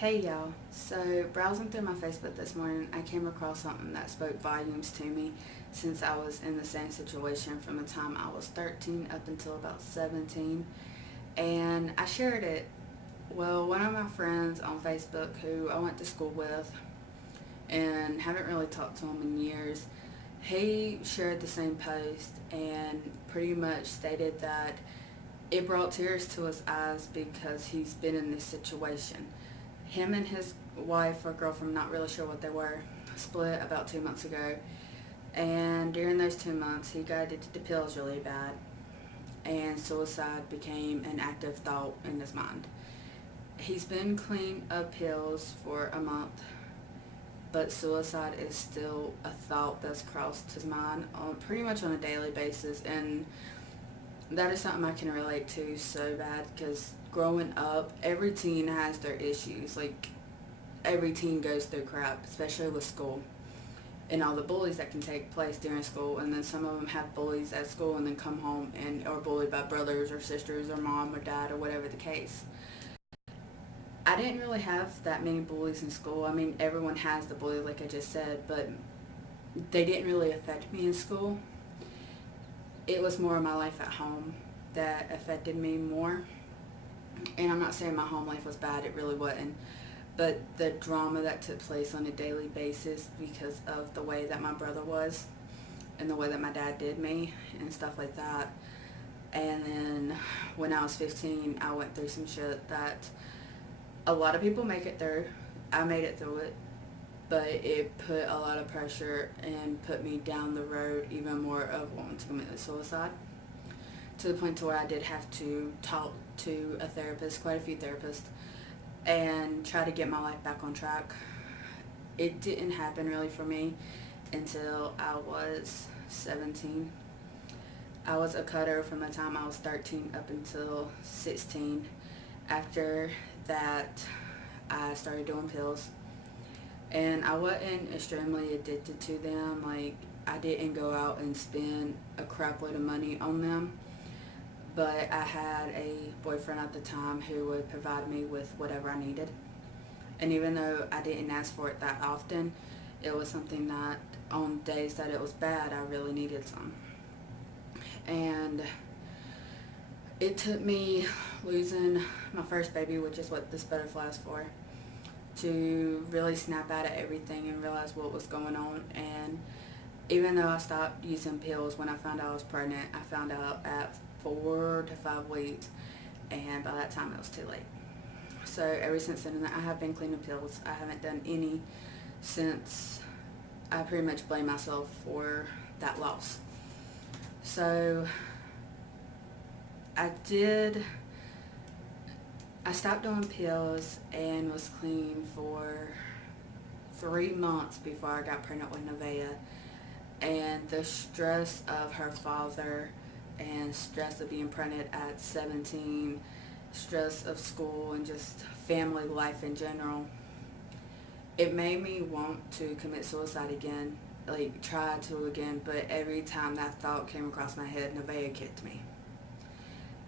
Hey y'all. So, browsing through my Facebook this morning, I came across something that spoke volumes to me since I was in the same situation from the time I was 13 up until about 17. And I shared it. Well, one of my friends on Facebook who I went to school with and haven't really talked to him in years, he shared the same post and pretty much stated that it brought tears to his eyes because he's been in this situation. Him and his wife or girlfriend, not really sure what they were, split about 2 months ago. And during those 2 months, he got addicted to pills really bad, and suicide became an active thought in his mind. He's been clean of pills for a month, but suicide is still a thought that's crossed his mind on pretty much on a daily basis, and that is something I can relate to so bad because growing up, every teen has their issues. Like, every teen goes through crap, especially with school and all the bullies that can take place during school. And then some of them have bullies at school and then come home and are bullied by brothers or sisters or mom or dad or whatever the case. I didn't really have that many bullies in school. I mean, everyone has the bully, like I just said, but they didn't really affect me in school. It was more of my life at home that affected me more. And I'm not saying my home life was bad, it really wasn't. But the drama that took place on a daily basis because of the way that my brother was and the way that my dad did me and stuff like that. And then when I was 15, I went through some shit that a lot of people make it through. I made it through it, but it put a lot of pressure and put me down the road even more of wanting to commit suicide, to the point to where I did have to talk to a therapist, quite a few therapists, and try to get my life back on track. It didn't happen really for me until I was 17. I was a cutter from the time I was 13 up until 16. After that, I started doing pills, and I wasn't extremely addicted to them. Like, I didn't go out and spend a crap load of money on them, but I had a boyfriend at the time who would provide me with whatever I needed. And even though I didn't ask for it that often, it was something that on days that it was bad, I really needed some. And it took me losing my first baby, which is what this butterfly is for, to really snap out of everything and realize what was going on. And even though I stopped using pills when I found out I was pregnant, I found out at 4 to 5 weeks, and by that time it was too late. So ever since then, I have been clean of pills. I haven't done any since. I pretty much blame myself for that loss. So I did. I stopped doing pills and was clean for 3 months before I got pregnant with Nevaeh. And the stress of her father and stress of being pregnant at 17, stress of school and just family life in general, it made me want to commit suicide again, like try to again, but every time that thought came across my head, Nevaeh kicked me.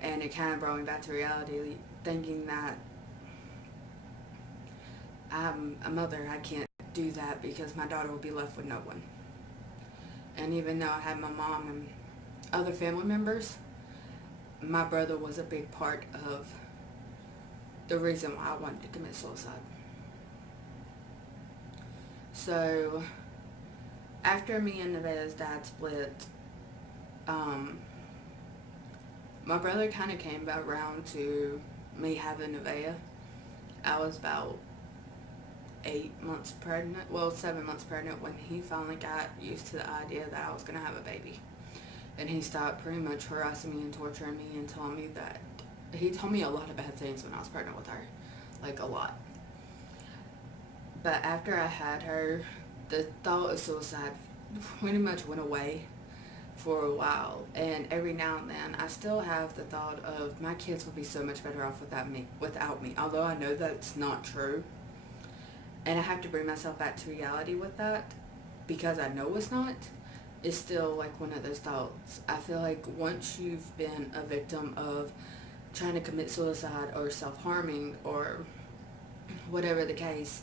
And it kind of brought me back to reality, thinking that I'm a mother, I can't do that because my daughter will be left with no one. And even though I had my mom and other family members, my brother was a big part of the reason why I wanted to commit suicide. So after me and Nevaeh's dad split, my brother kind of came back around to me having Nevaeh. I was about 8 months pregnant, well, 7 months pregnant, when he finally got used to the idea that I was going to have a baby. And he stopped pretty much harassing me and torturing me and telling me that he told me a lot of bad things when I was pregnant with her, like a lot. But after I had her, the thought of suicide pretty much went away for a while. And every now and then, I still have the thought of my kids would be so much better off without me. Although I know that's not true, and I have to bring myself back to reality with that because I know it's not. It's still like one of those thoughts. I feel like once you've been a victim of trying to commit suicide or self-harming or whatever the case,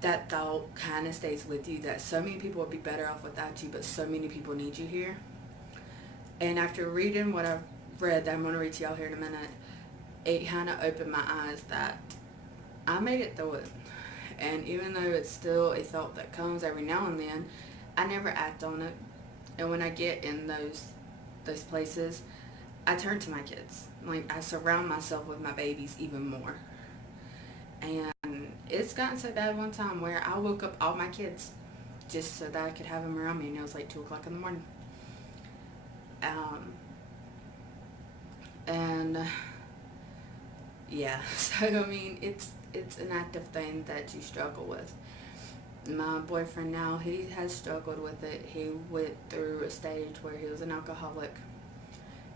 that thought kind of stays with you that so many people would be better off without you, but so many people need you here. And after reading what I've read that I'm going to read to y'all here in a minute, it kind of opened my eyes that I made it through it. And even though it's still a thought that comes every now and then, I never act on it. And when I get in those places, I turn to my kids. Like, I surround myself with my babies even more. And it's gotten so bad one time where I woke up all my kids just so that I could have them around me, and it was like 2 o'clock in the morning. And yeah, so I mean, it's an active thing that you struggle with. My boyfriend now, he has struggled with it. He went through a stage where he was an alcoholic,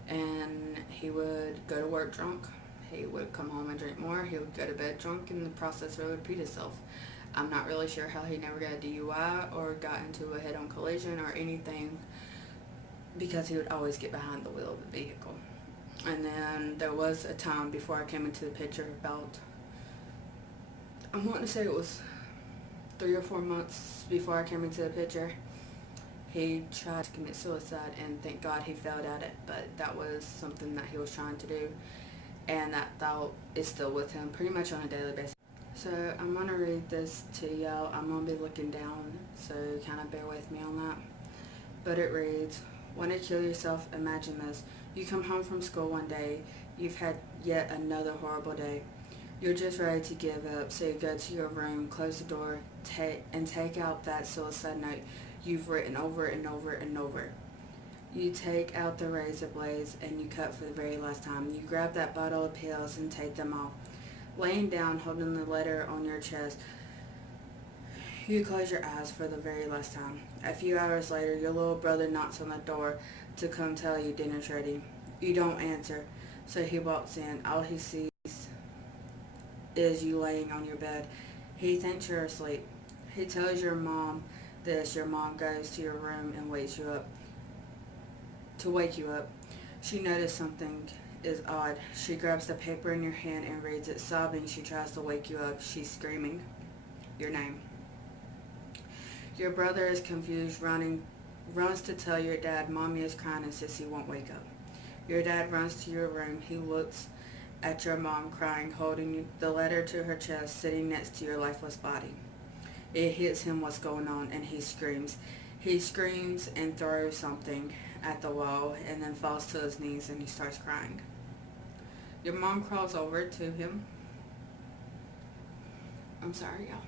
and he would go to work drunk. He would come home and drink more. He would go to bed drunk, and the process would repeat itself. I'm not really sure how he never got a DUI or got into a head-on collision or anything, because he would always get behind the wheel of the vehicle. And then there was a time before I came into the picture, about, I'm wanting to say it was 3 or 4 months before I came into the picture, he tried to commit suicide, and thank God he failed at it, but that was something that he was trying to do, and that thought is still with him pretty much on a daily basis. So I'm going to read this to y'all. I'm going to be looking down, so kind of bear with me on that. But it reads, "Want to kill yourself? Imagine this. You come home from school one day. You've had yet another horrible day. You're just ready to give up, so you go to your room, close the door, and take out that suicide note you've written over and over and over. You take out the razor blades and you cut for the very last time. You grab that bottle of pills and take them off. Laying down, holding the letter on your chest, you close your eyes for the very last time. A few hours later, your little brother knocks on the door to come tell you dinner's ready. You don't answer, so he walks in. All he sees is you laying on your bed. He thinks you're asleep. He tells your mom this. Your mom goes to your room and wakes you up. To wake you up, she noticed something is odd. She grabs the paper in your hand and reads it. Sobbing, she tries to wake you up. She's screaming your name. Your brother is confused, runs to tell your dad Mommy is crying and Sissy won't wake up. Your dad runs to your room. He looks at your mom crying, holding the letter to her chest, sitting next to your lifeless body. It hits him what's going on, and he screams. He screams and throws something at the wall, and then falls to his knees, and he starts crying. Your mom crawls over to him. I'm sorry, y'all.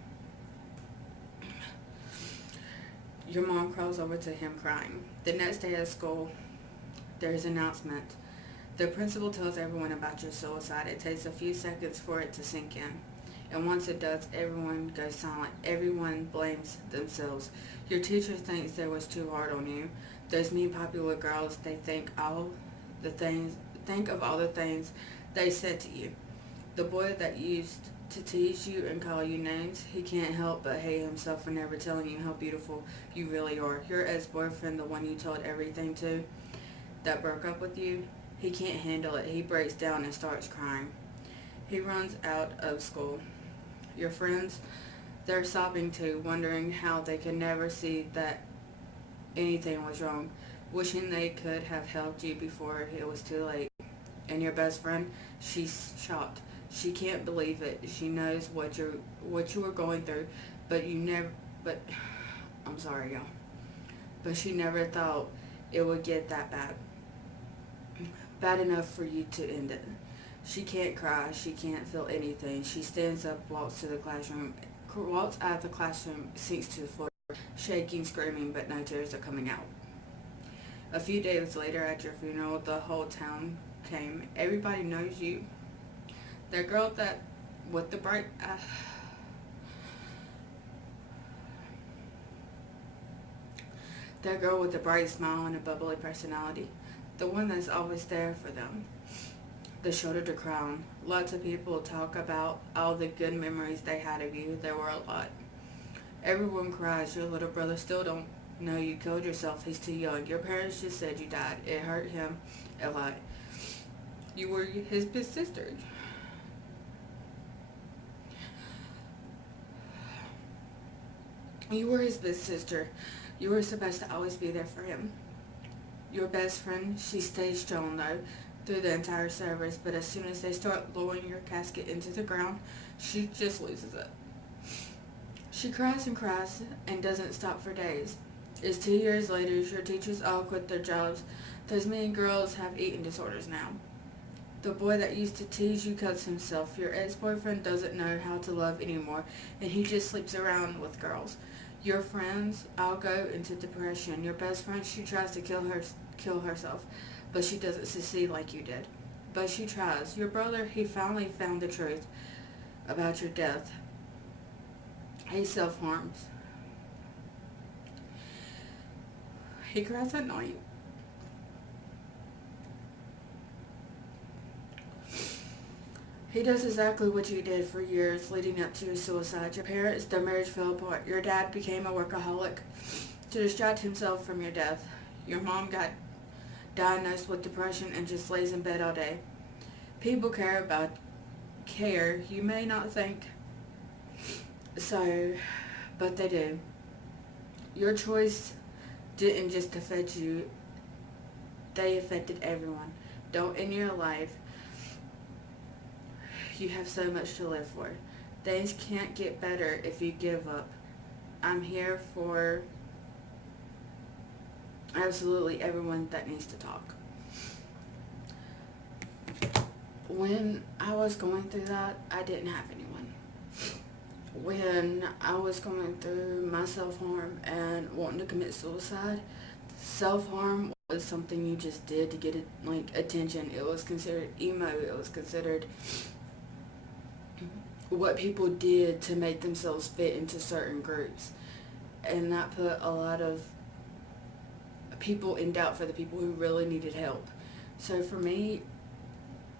Your mom crawls over to him crying. The next day at school, there's an announcement. The principal tells everyone about your suicide. It takes a few seconds for it to sink in. And once it does, everyone goes silent. Everyone blames themselves. Your teacher thinks they was too hard on you. Those mean popular girls, they think of all the things they said to you. The boy that used to tease you and call you names, he can't help but hate himself for never telling you how beautiful you really are. Your ex-boyfriend, the one you told everything to, that broke up with you, he can't handle it. He breaks down and starts crying. He runs out of school. Your friends, they're sobbing too, wondering how they could never see that anything was wrong, wishing they could have helped you before it was too late. And your best friend, she's shocked. She can't believe it. She knows what you were going through, but I'm sorry, y'all. But she never thought it would get that bad. Bad enough for you to end it. She can't cry. She can't feel anything. She stands up, walks out of the classroom, sinks to the floor, shaking, screaming, but no tears are coming out. A few days later at your funeral, the whole town came. Everybody knows you. That girl with the bright that girl with the bright smile and a bubbly personality. The one that's always there for them. The shoulder to cry on. Lots of people talk about all the good memories they had of you. There were a lot. Everyone cries. Your little brother still don't know you killed yourself. He's too young. Your parents just said you died. It hurt him a lot. You were his big sister. You were his big sister. You were supposed to always be there for him. Your best friend, she stays strong though through the entire service, but as soon as they start lowering your casket into the ground, she just loses it. She cries and doesn't stop for days. It's 2 years later, your teachers all quit their jobs. Those mean girls have eating disorders now. The boy that used to tease you cuts himself. Your ex-boyfriend doesn't know how to love anymore, and he just sleeps around with girls. Your friends all go into depression. Your best friend, she tries to kill herself, but she doesn't succeed like you did. But she tries. Your brother, he finally found the truth about your death. He self-harms. He cries at night. He does exactly what you did for years leading up to your suicide. Your parents, their marriage fell apart. Your dad became a workaholic to distract himself from your death. Your mom got diagnosed with depression and just lays in bed all day. People care. You may not think so, but they do. Your choice didn't just affect you, they affected everyone. Don't end your life. You have so much to live for. Things can't get better if you give up. I'm here for absolutely everyone that needs to talk. When I was going through that, I didn't have anyone. When I was going through my self-harm and wanting to commit suicide, self-harm was something you just did to get attention. It was considered emo. It was considered what people did to make themselves fit into certain groups. And that put a lot of people in doubt for the people who really needed help. So for me,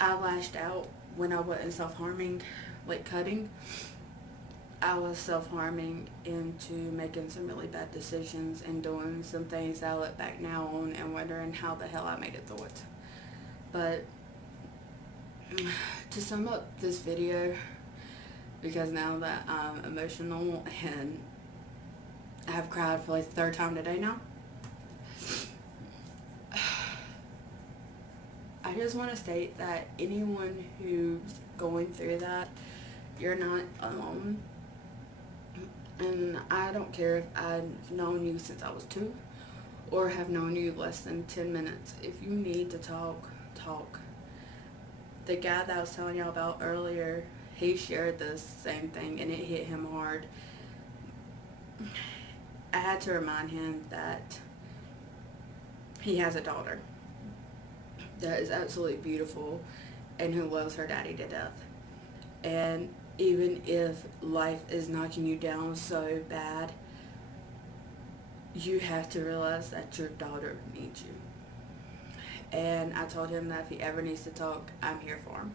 I lashed out when I wasn't self-harming, like cutting. I was self-harming into making some really bad decisions and doing some things that I look back now on and wondering how the hell I made it through it. But to sum up this video, because now that I'm emotional and I have cried for like the third time today now, I just want to state that anyone who's going through that, you're not alone. And I don't care if I've known you since I was 2 or have known you less than 10 minutes. If you need to talk, talk. The guy that I was telling y'all about earlier, he shared the same thing and it hit him hard. I had to remind him that he has a daughter that is absolutely beautiful and who loves her daddy to death. And even if life is knocking you down so bad, you have to realize that your daughter needs you. And I told him that if he ever needs to talk, I'm here for him.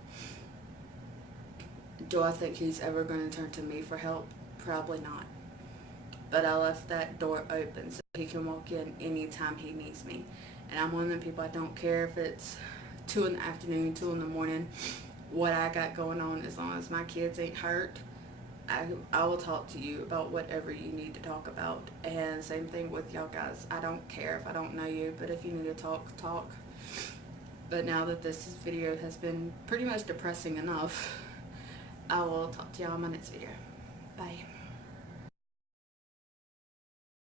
Do I think he's ever going to turn to me for help? Probably not. But I left that door open so he can walk in anytime he needs me. And I'm one of them people, I don't care if it's 2 in the afternoon, 2 in the morning, what I got going on, as long as my kids ain't hurt, I will talk to you about whatever you need to talk about. And same thing with y'all guys. I don't care if I don't know you, but if you need to talk, talk. But now that this video has been pretty much depressing enough, I will talk to y'all in my next video. Bye.